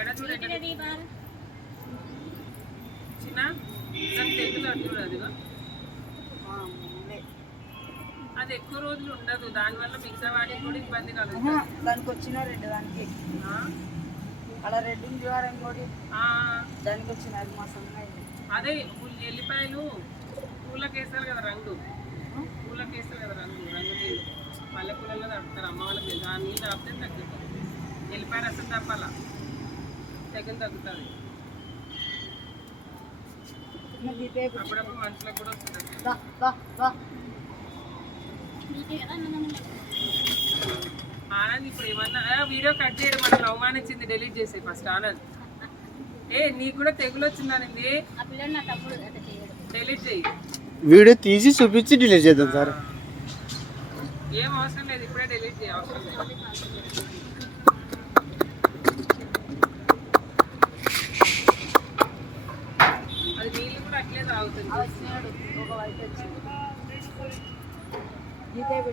మెడ చూడండి చిన్న? దాని తెగులు చూడు అదిగో. అది ఎక్కువ రోజులు ఉండదు. దానివల్ల మిగతా వాటికి కూడా ఇబ్బంది కలుగుతుంది. దానికి వచ్చిన రెడ్ దానికి? అలా రెడ్ జ్వరం కూడా. దానికి వచ్చిన అది మా అదే ఎల్లిపాయలు పూలకి వేస్తారు కదా రంగు. పూలకి వేస్తారు కదా రంగు. రంగు నీళ్ళు. పల్లె పూలలో తడుపుతారు. అమ్మ వాళ్ళకి. ఆ నీళ్ళు తాపితే తగ్గుతుంది ఎల్లిపాయ రసం తప్పాల? తెగులు తగ్గుతుంది. అప్పుడప్పుడు మనుషులకు కూడా వస్తుంది ఆనంద్ ఇప్పుడు ఏమన్నా వీడియో కట్ చేయడం మనల్ని అవమానించింది డిలీట్ చేసే ఫస్ట్ ఆనంద్. ఏ నీకు కూడా తెగులు వచ్చిందనింది డిలీట్ చేయి. వీడియో తీసి చూపించి డిలీట్ చేద్దాం సార్. ఏం అవసరం లేదు ఇప్పుడే డిలీట్ చేయ అవసరం లేదు అది నీళ్ళు